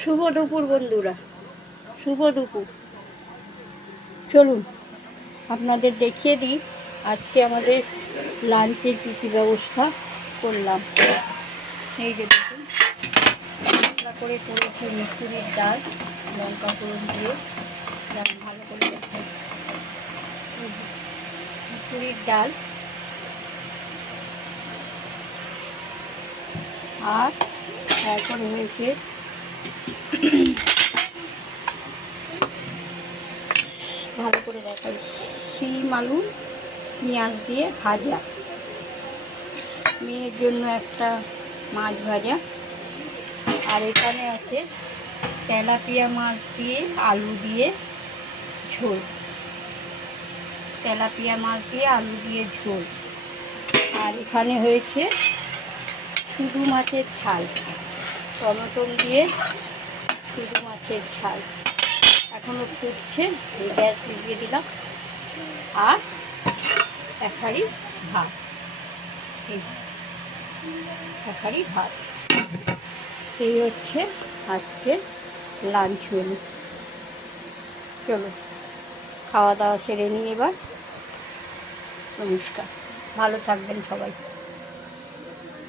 শুভ দুপুর বন্ধুরা, শুভ দুপুর। চলুন আপনাদের দেখিয়ে দিই আজকে আমাদের লাঞ্চের কী কী ব্যবস্থা করলাম। এই যে দেখুন, পাতলা করে করেছি মুসুরির ডাল, লঙ্কা ফোড়ন দিয়ে ভালো করে দেখুন। মুসুরির ডাল আর তারপরে হয়েছে ভালো করে দেখাই শিম আলু পেঁয়াজ দিয়ে ভাজা, মেয়ের জন্য একটা মাছ ভাজা, আর এখানে আছে তেলাপিয়া মাছ দিয়ে আলু দিয়ে ঝোল, তেলাপিয়া মাছ দিয়ে আলু দিয়ে ঝোল। আর এখানে হয়েছে শুধু মাছের ঝাল, টমেটো দিয়ে শুধু মাছের ঝাল। এখনও ফুটছে, গ্যাস দিয়ে দিলাম। আর এক হাঁড়ি ভাত, এক হাঁড়ি ভাত। এই হচ্ছে আজকে লাঞ্চ মেনু। চলো খাওয়া দাওয়া সেরে নিই এবার। নমস্কার, ভালো থাকবেন সবাই।